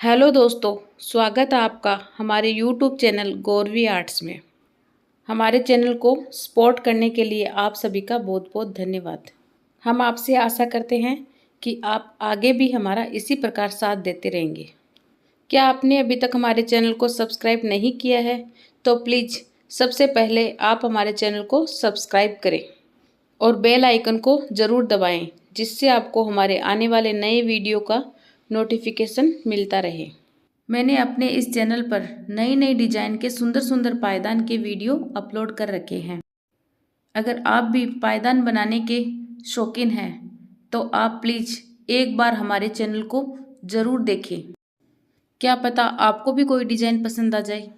Hello दोस्तों, स्वागत है आपका हमारे यूट्यूब चैनल गौरवी आर्ट्स में। हमारे चैनल को सपोर्ट करने के लिए आप सभी का बहुत बहुत धन्यवाद। हम आपसे आशा करते हैं कि आप आगे भी हमारा इसी प्रकार साथ देते रहेंगे। क्या आपने अभी तक हमारे चैनल को सब्सक्राइब नहीं किया है तो प्लीज़ सबसे पहले आप हमारे चैनल को सब्सक्राइब करें और बेल आइकन को ज़रूर दबाएं, जिससे आपको हमारे आने वाले नए वीडियो का नोटिफिकेशन मिलता रहे। मैंने अपने इस चैनल पर नई नई डिजाइन के सुंदर सुंदर पायदान के वीडियो अपलोड कर रखे हैं। अगर आप भी पायदान बनाने के शौकीन हैं तो आप प्लीज़ एक बार हमारे चैनल को ज़रूर देखें। क्या पता आपको भी कोई डिज़ाइन पसंद आ जाए।